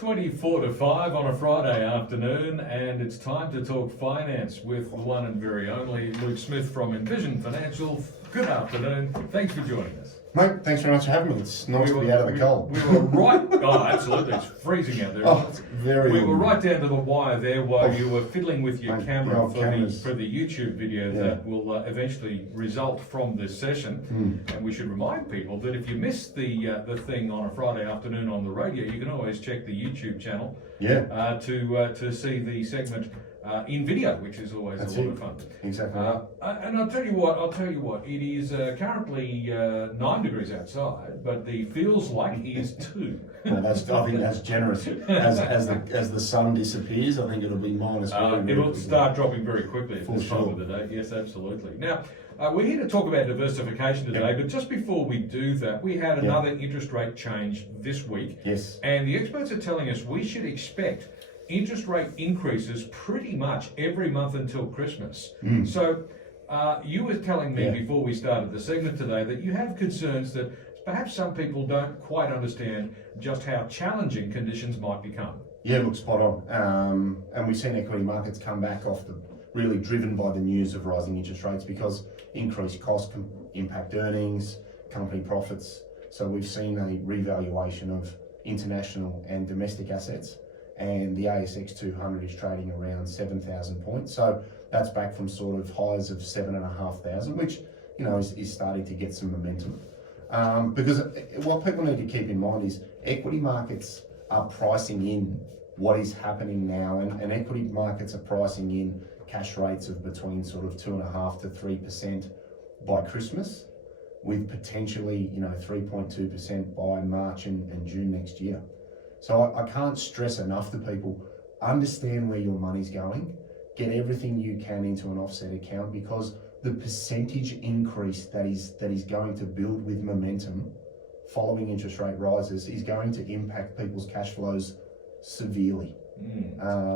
24 to 5 on a Friday afternoon, and it's time to talk finance with the one and very only Luke Smith from Envision Financial. Good afternoon. Thanks for joining us. Mate, thanks very much for having me. It's nice to be out of the cold. We were right. Oh, absolutely. It's freezing out there. Oh, it's very. We were right down to the wire there while you were fiddling with your camera for the YouTube video that will eventually result from this session. And we should remind people that if you missed the thing on a Friday afternoon on the radio, you can always check the YouTube channel to see the segment in video, which is always a lot of fun. Exactly. And I'll tell you what, it is currently 9 degrees outside, but the feels like is 2. No, I think that's generous. As the sun disappears, I think it'll be -1. It'll start dropping very quickly at this time of the day. Yes, absolutely. Now, we're here to talk about diversification today, but just before we do that, we had another interest rate change this week. Yes. And the experts are telling us we should expect interest rate increases pretty much every month until Christmas. So you were telling me before we started the segment today that you have concerns that perhaps some people don't quite understand just how challenging conditions might become. Yeah, look, spot on. And we've seen equity markets come back off really driven by the news of rising interest rates because increased costs can impact earnings, company profits. So we've seen a revaluation of international and domestic assets. And the ASX 200 is trading around 7,000 points. So that's back from sort of highs of 7,500, which, is starting to get some momentum. Because what people need to keep in mind is equity markets are pricing in what is happening now, and equity markets are pricing in cash rates of between sort of 2.5% to 3% by Christmas, with potentially, 3.2% by March and June next year. So I can't stress enough to people, understand where your money's going, get everything you can into an offset account, because the percentage increase that is going to build with momentum following interest rate rises is going to impact people's cash flows severely.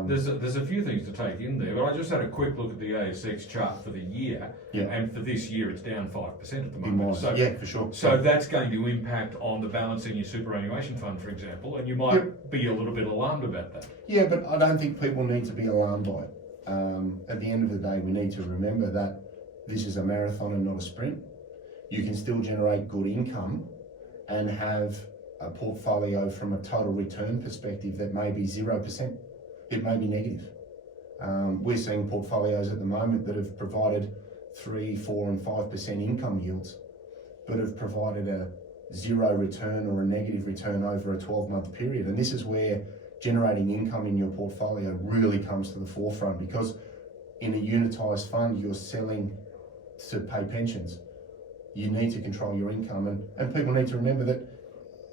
There's a few things to take in there, but I just had a quick look at the ASX chart for the year, and for this year it's down 5% at the moment. So, for sure. So that's going to impact on the balance in your superannuation fund, for example, and you might be a little bit alarmed about that. Yeah, but I don't think people need to be alarmed by it. At the end of the day, we need to remember that this is a marathon and not a sprint. You can still generate good income and have a portfolio from a total return perspective that may be 0%. It may be negative. We're seeing portfolios at the moment that have provided 3, 4 and 5% income yields, but have provided a 0 return or a negative return over a 12-month period. And this is where generating income in your portfolio really comes to the forefront, because in a unitized fund, you're selling to pay pensions. You need to control your income, and people need to remember that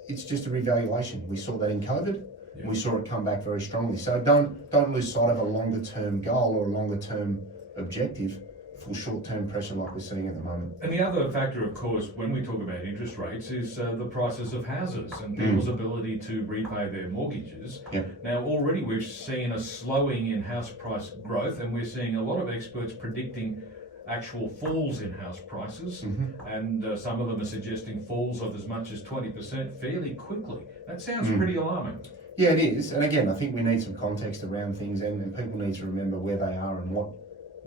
it's just a revaluation. We saw that in COVID. We saw it come back very strongly. So don't lose sight of a longer term goal or a longer term objective for short term pressure like we're seeing at the moment. And the other factor, of course, when we talk about interest rates is the prices of houses and people's ability to repay their mortgages. Now already we've seen a slowing in house price growth, and we're seeing a lot of experts predicting actual falls in house prices, and some of them are suggesting falls of as much as 20% fairly quickly. That sounds pretty alarming. Yeah, it is. And again, I think we need some context around things, and people need to remember where they are and what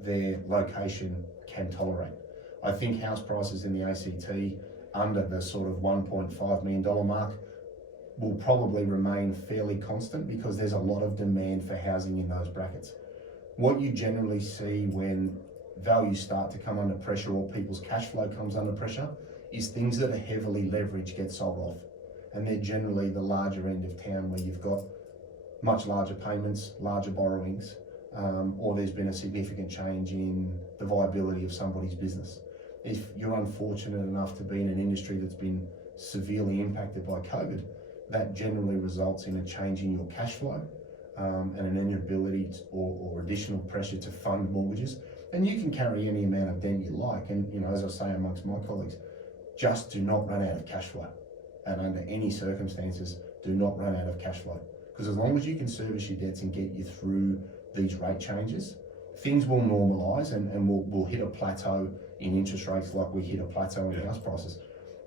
their location can tolerate. I think house prices in the ACT under the sort of $1.5 million mark will probably remain fairly constant, because there's a lot of demand for housing in those brackets. What you generally see when values start to come under pressure, or people's cash flow comes under pressure, is things that are heavily leveraged get sold off. And they're generally the larger end of town, where you've got much larger payments, larger borrowings, or there's been a significant change in the viability of somebody's business. If you're unfortunate enough to be in an industry that's been severely impacted by COVID, that generally results in a change in your cash flow, and an inability or additional pressure to fund mortgages. And you can carry any amount of debt you like, and as I say amongst my colleagues, just do not run out of cash flow. And under any circumstances, do not run out of cash flow. Because as long as you can service your debts and get you through these rate changes, things will normalise, and we'll hit a plateau in interest rates like we hit a plateau in house prices.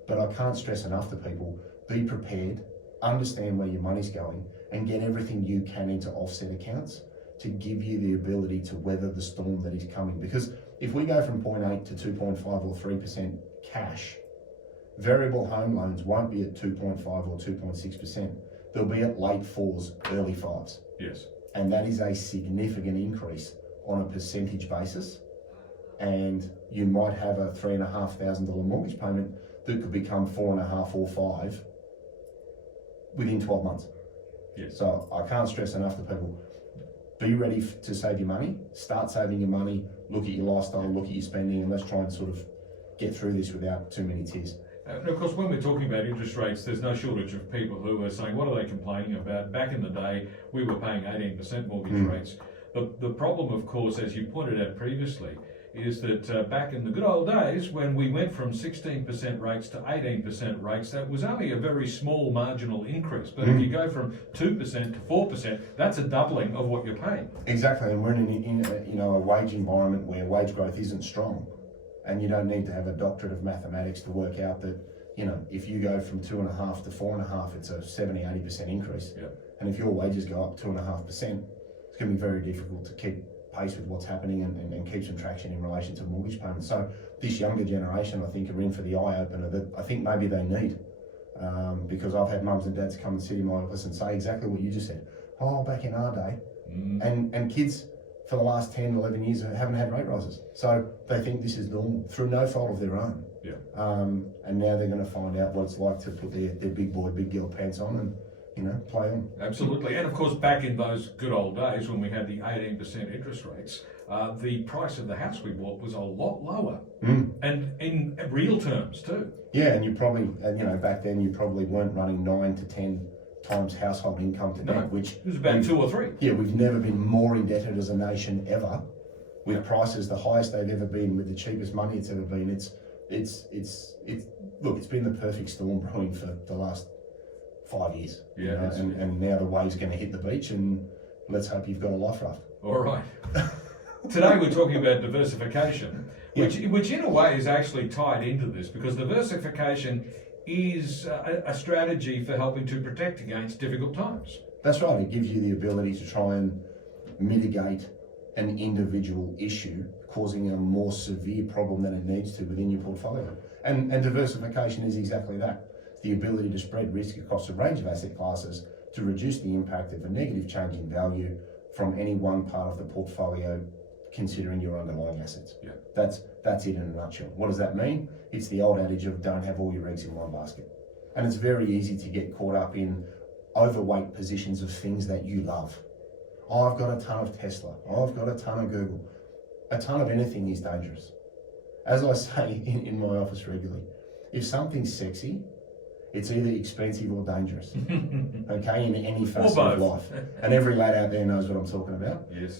But I can't stress enough to people, be prepared, understand where your money's going, and get everything you can into offset accounts to give you the ability to weather the storm that is coming. Because if we go from 0.8 to 2.5 or 3% cash, variable home loans won't be at 2.5 or 2.6%. They'll be at late 4s, early 5s. Yes. And that is a significant increase on a percentage basis. And you might have a $3,500 mortgage payment that could become 4.5 or 5 within 12 months. Yes. So I can't stress enough to people, be ready to save your money, start saving your money, look at your lifestyle, look at your spending, and let's try and sort of get through this without too many tears. And of course, when we're talking about interest rates, there's no shortage of people who are saying, what are they complaining about? Back in the day, we were paying 18% mortgage rates. The problem, of course, as you pointed out previously, is that back in the good old days, when we went from 16% rates to 18% rates, that was only a very small marginal increase. But if you go from 2% to 4%, that's a doubling of what you're paying. Exactly, and we're in a wage environment where wage growth isn't strong. And you don't need to have a doctorate of mathematics to work out that, if you go from 2.5 to 4.5, it's a 70-80% increase. Yep. And if your wages go up 2.5%, it's going to be very difficult to keep pace with what's happening and keep some traction in relation to mortgage payments. So this younger generation, I think, are in for the eye-opener that I think maybe they need. Because I've had mums and dads come and sit in my office and say exactly what you just said. Oh, back in our day. And kids for the last 10, 11 years haven't had rate rises. So they think this is normal through no fault of their own. Yeah. And now they're going to find out what it's like to put their big boy, big girl pants on and, play on. Absolutely. And of course, back in those good old days when we had the 18% interest rates, the price of the house we bought was a lot lower. And in real terms too. Yeah, and you probably, back then you probably weren't running 9 to 10 times household income to debt, which it was about 2 or 3. Yeah, we've never been more indebted as a nation ever, with prices the highest they've ever been, with the cheapest money it's ever been. It's been the perfect storm brewing for the last 5 years. Yeah, and now the wave's going to hit the beach, and let's hope you've got a life raft. All right. Today we're talking about diversification, which in a way is actually tied into this, because diversification is a strategy for helping to protect against difficult times. That's right. It gives you the ability to try and mitigate an individual issue causing a more severe problem than it needs to within your portfolio. And diversification is exactly that. It's the ability to spread risk across a range of asset classes to reduce the impact of a negative change in value from any one part of the portfolio, considering your underlying assets. Yeah. That's it in a nutshell. What does that mean? It's the old adage of don't have all your eggs in one basket. And it's very easy to get caught up in overweight positions of things that you love. Oh, I've got a ton of Tesla. Oh, I've got a ton of Google. A ton of anything is dangerous. As I say in my office regularly, if something's sexy, it's either expensive or dangerous. Okay, in any facet of life. And every lad out there knows what I'm talking about. Yes.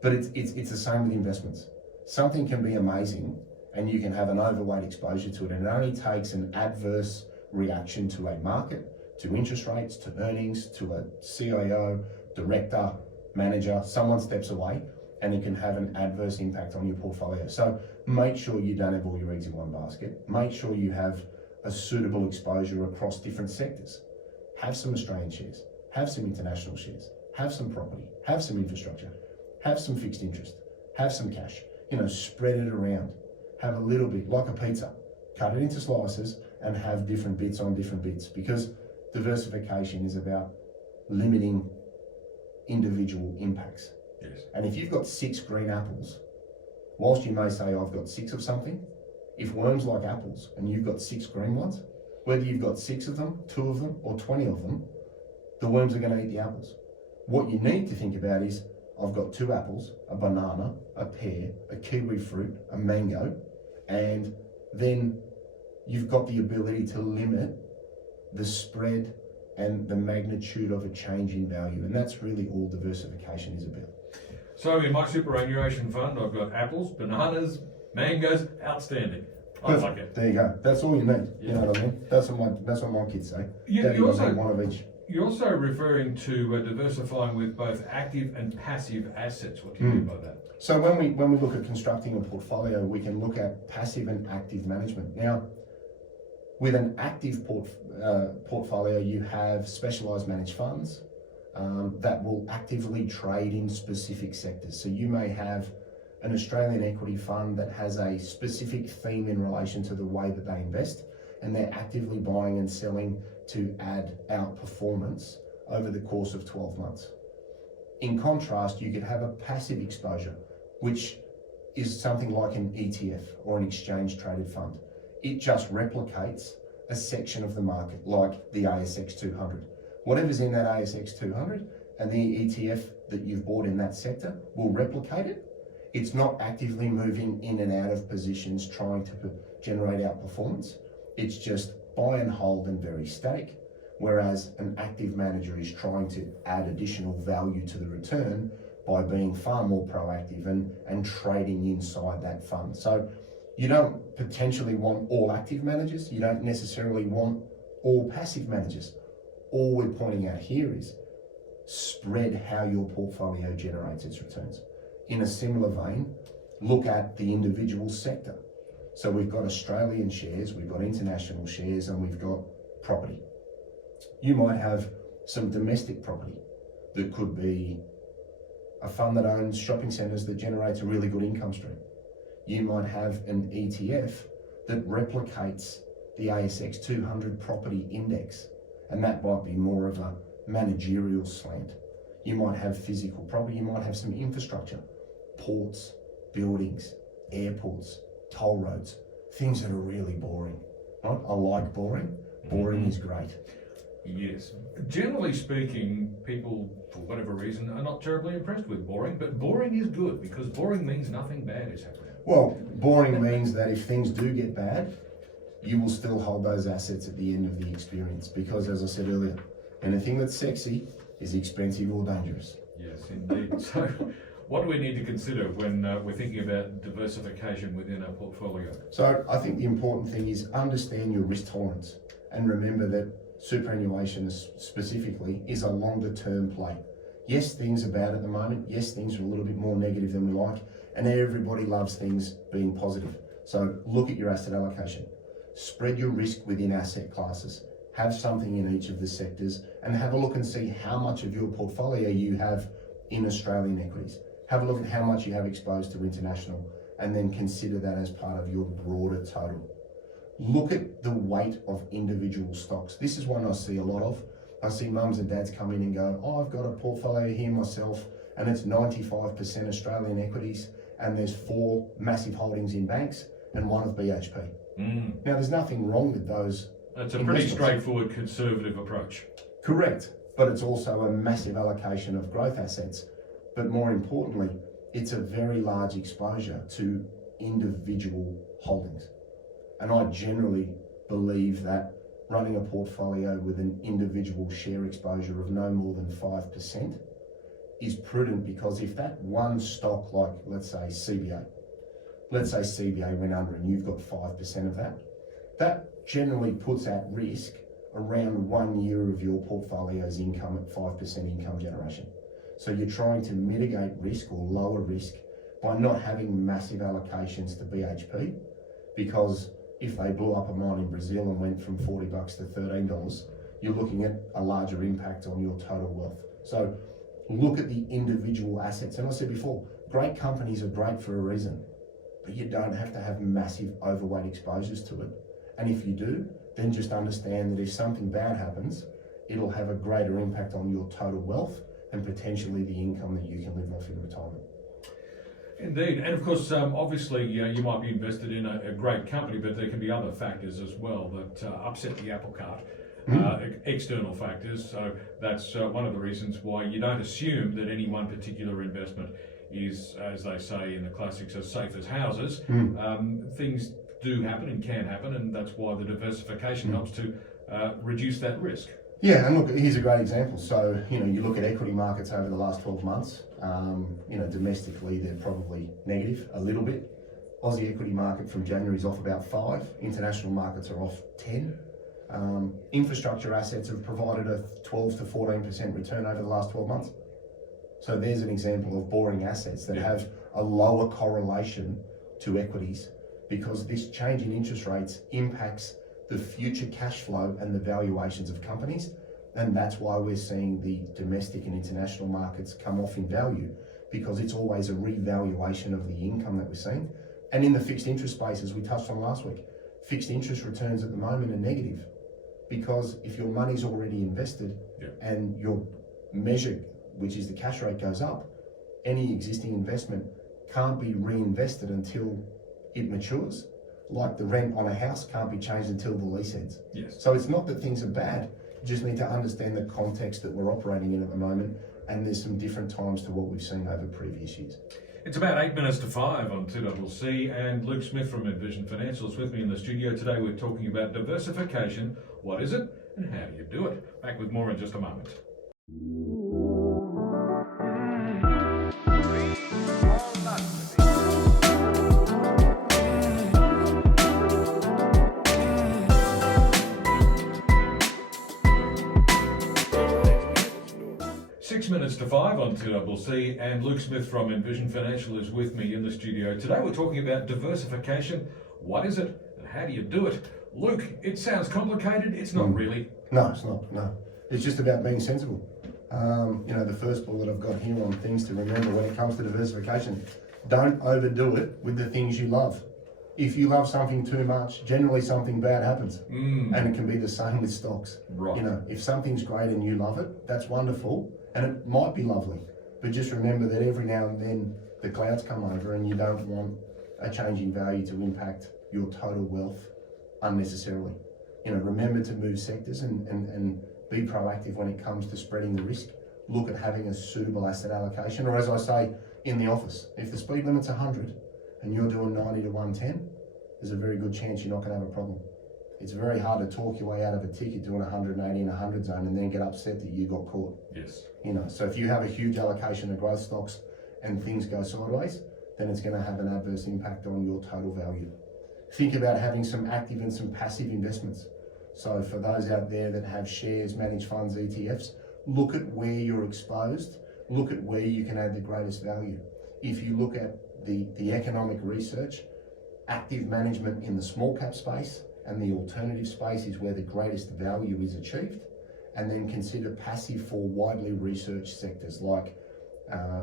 But it's the same with investments. Something can be amazing and you can have an overweight exposure to it, and it only takes an adverse reaction to a market, to interest rates, to earnings, to a CIO, director, manager, someone steps away, and it can have an adverse impact on your portfolio. So make sure you don't have all your eggs in one basket. Make sure you have a suitable exposure across different sectors. Have some Australian shares, have some international shares, have some property, have some infrastructure, have some fixed interest, have some cash. Spread it around. Have a little bit, like a pizza. Cut it into slices and have different bits on different bits, because diversification is about limiting individual impacts. Yes. And if you've got 6 green apples, whilst you may say I've got 6 of something, if worms like apples and you've got 6 green ones, whether you've got 6 of them, 2 of them, or 20 of them, the worms are going to eat the apples. What you need to think about is, I've got 2 apples, a banana, a pear, a kiwi fruit, a mango, and then you've got the ability to limit the spread and the magnitude of a change in value. And that's really all diversification is about. So in my superannuation fund, I've got apples, bananas, mangoes, outstanding. I like it. There you go. That's all you need. Yeah. You know what I mean? That's what my kids say. You also, one of each. You're also referring to diversifying with both active and passive assets. What do you mean by that? So when we look at constructing a portfolio, we can look at passive and active management. Now, With an active portfolio, you have specialised managed funds that will actively trade in specific sectors. So you may have an Australian equity fund that has a specific theme in relation to the way that they invest, and they're actively buying and selling to add outperformance over the course of 12 months. In contrast, you could have a passive exposure, which is something like an ETF or an exchange traded fund. It just replicates a section of the market, like the ASX 200. Whatever's in that ASX 200 and the ETF that you've bought in that sector will replicate it. It's not actively moving in and out of positions trying to generate outperformance. It's just buy and hold and very static, whereas an active manager is trying to add additional value to the return by being far more proactive and trading inside that fund. So you don't potentially want all active managers. You don't necessarily want all passive managers. All we're pointing out here is spread how your portfolio generates its returns. In a similar vein, look at the individual sector. So we've got Australian shares, we've got international shares, and we've got property. You might have some domestic property that could be a fund that owns shopping centres that generates a really good income stream. You might have an ETF that replicates the ASX 200 property index, and that might be more of a managerial slant. You might have physical property, you might have some infrastructure, ports, buildings, airports, toll roads, things that are really boring. Right? I like boring. Boring is great. Yes. Generally speaking, people, for whatever reason, are not terribly impressed with boring, but boring is good because boring means nothing bad is happening. Well, boring means that if things do get bad, you will still hold those assets at the end of the experience because, as I said earlier, anything that's sexy is expensive or dangerous. Yes, indeed. So what do we need to consider when we're thinking about diversification within our portfolio? So I think the important thing is understand your risk tolerance and remember that superannuation specifically is a longer term play. Yes, things are bad at the moment. Yes, things are a little bit more negative than we like, and everybody loves things being positive. So look at your asset allocation. Spread your risk within asset classes. Have something in each of the sectors and have a look and see how much of your portfolio you have in Australian equities. Have a look at how much you have exposed to international and then consider that as part of your broader total. Look at the weight of individual stocks. This is one I see a lot of. I see mums and dads come in and go, oh, I've got a portfolio here myself and it's 95% Australian equities and there's 4 massive holdings in banks and 1 of BHP. Now, there's nothing wrong with those. That's a pretty straightforward conservative approach. Correct, but it's also a massive allocation of growth assets. But more importantly, it's a very large exposure to individual holdings. And I generally believe that running a portfolio with an individual share exposure of no more than 5% is prudent because if that one stock, like let's say CBA went under and you've got 5% of that, that generally puts at risk around 1 year of your portfolio's income at 5% income generation. So you're trying to mitigate risk or lower risk by not having massive allocations to BHP, because if they blew up a mine in Brazil and went from $40 to $13, you're looking at a larger impact on your total wealth. So look at the individual assets. And I said before, great companies are great for a reason, but you don't have to have massive overweight exposures to it. And if you do, then just understand that if something bad happens, it'll have a greater impact on your total wealth and potentially the income that you can live off in retirement. Indeed, and of course, obviously, you might be invested in a great company, but there can be other factors as well that upset the apple cart, external factors. So that's one of the reasons why you don't assume that any one particular investment is, as they say in the classics, as safe as houses. Things do happen and can happen, and that's why the diversification helps to reduce that risk. Yeah, and look, here's a great example. So, you look at equity markets over the last 12 months, domestically, they're probably negative a little bit. Aussie equity market from January is off about 5. International markets are off 10. Infrastructure assets have provided a 12 to 14% return over the last 12 months. So there's an example of boring assets that have a lower correlation to equities because this change in interest rates impacts the future cash flow and the valuations of companies. And that's why we're seeing the domestic and international markets come off in value, because it's always a revaluation of the income that we're seeing. And in the fixed interest space, as we touched on last week, fixed interest returns at the moment are negative, because if your money's already invested and your measure, which is the cash rate, goes up, any existing investment can't be reinvested until it matures. Like the rent on a house can't be changed until the lease ends. Yes. So it's not that things are bad, you just need to understand the context that we're operating in at the moment, and there's some different times to what we've seen over previous years. It's about 8 minutes to 5 on 2CC, and Luke Smith from Envision Financial is with me in the studio. Today we're talking about diversification. What is it and how do you do it? Back with more in just a moment. Minutes to 5 on 2CC, and Luke Smith from Envision Financial is with me in the studio. Today we're talking about diversification. What is it and how do you do it? Luke, it sounds complicated. It's not really. No, it's not. No, it's just about being sensible. The first bullet I've got here on things to remember when it comes to diversification: don't overdo it with the things you love. If you love something too much, generally something bad happens. And it can be the same with stocks. Right. If something's great and you love it, that's wonderful. And it might be lovely. But just remember that every now and then the clouds come over, and you don't want a change in value to impact your total wealth unnecessarily. Remember to move sectors and be proactive when it comes to spreading the risk. Look at having a suitable asset allocation, or as I say in the office, if the speed limit's 100 and you're doing 90 to 110, there's a very good chance you're not going to have a problem. It's very hard to talk your way out of a ticket doing 180 in a 100 zone and then get upset that you got caught. Yes. So if you have a huge allocation of growth stocks and things go sideways, then it's going to have an adverse impact on your total value. Think about having some active and some passive investments. So for those out there that have shares, managed funds, ETFs, look at where you're exposed, look at where you can add the greatest value. If you look at the economic research, active management in the small cap space and the alternative space is where the greatest value is achieved. And then consider passive for widely researched sectors like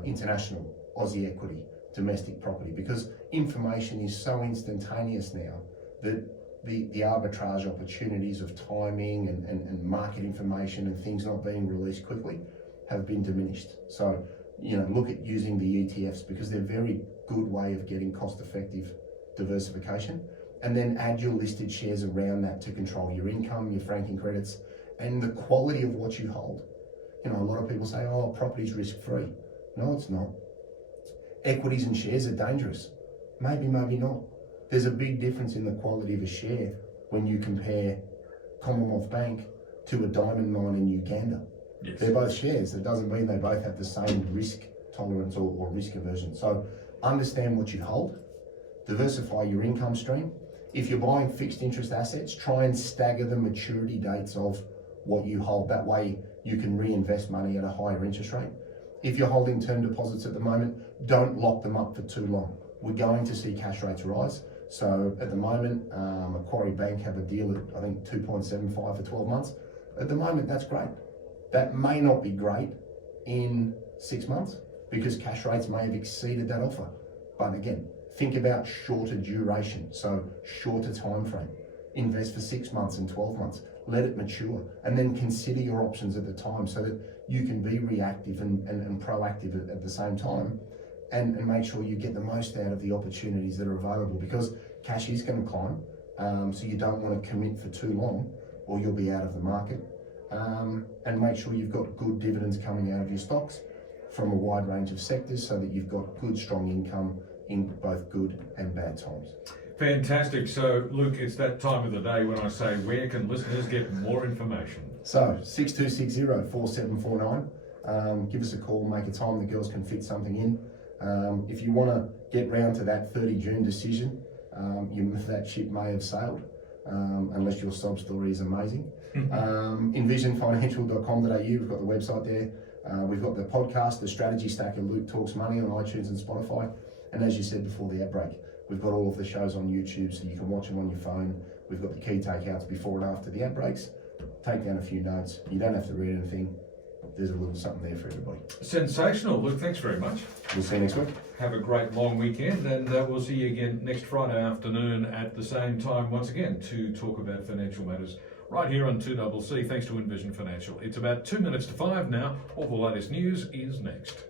international, Aussie equity, domestic property, because information is so instantaneous now that the arbitrage opportunities of timing and market information and things not being released quickly have been diminished. So, look at using the ETFs, because they're a very good way of getting cost-effective diversification. And then add your listed shares around that to control your income, your franking credits, and the quality of what you hold. A lot of people say, oh, property's risk-free. No, it's not. Equities and shares are dangerous. Maybe, maybe not. There's a big difference in the quality of a share when you compare Commonwealth Bank to a diamond mine in Uganda. Yes. They're both shares. That doesn't mean they both have the same risk tolerance or risk aversion. So understand what you hold, diversify your income stream. If you're buying fixed interest assets, try and stagger the maturity dates of what you hold. That way you can reinvest money at a higher interest rate. If you're holding term deposits at the moment, don't lock them up for too long. We're going to see cash rates rise. So at the moment, Macquarie Bank have a deal at, I think, 2.75 for 12 months. At the moment, that's great. That may not be great in 6 months because cash rates may have exceeded that offer. But again, think about shorter duration, so shorter time frame. Invest for 6 months and 12 months. Let it mature, and then consider your options at the time so that you can be reactive and proactive at the same time, and make sure you get the most out of the opportunities that are available, because cash is going to climb, so you don't want to commit for too long or you'll be out of the market. And make sure you've got good dividends coming out of your stocks from a wide range of sectors so that you've got good, strong income in both good and bad times. Fantastic. So, Luke, it's that time of the day when I say, where can listeners get more information? So, 6260-4749. Give us a call, make a time the girls can fit something in. If you want to get round to that 30 June decision, that ship may have sailed, unless your sob story is amazing. Envisionfinancial.com.au, we've got the website there. We've got the podcast, The Strategy Stack of Luke Talks Money on iTunes and Spotify. And as you said before the outbreak, we've got all of the shows on YouTube, so you can watch them on your phone, We've got the key takeouts before and after the outbreaks. Take down a few notes. You don't have to read anything. There's a little something there for everybody. Sensational. Luke, thanks very much. We'll see you next week. Have a great long weekend, and we'll see you again next Friday afternoon at the same time once again to talk about financial matters right here on 2CC. Thanks to Envision Financial. It's about 2 minutes to 5 now. All the latest news is next.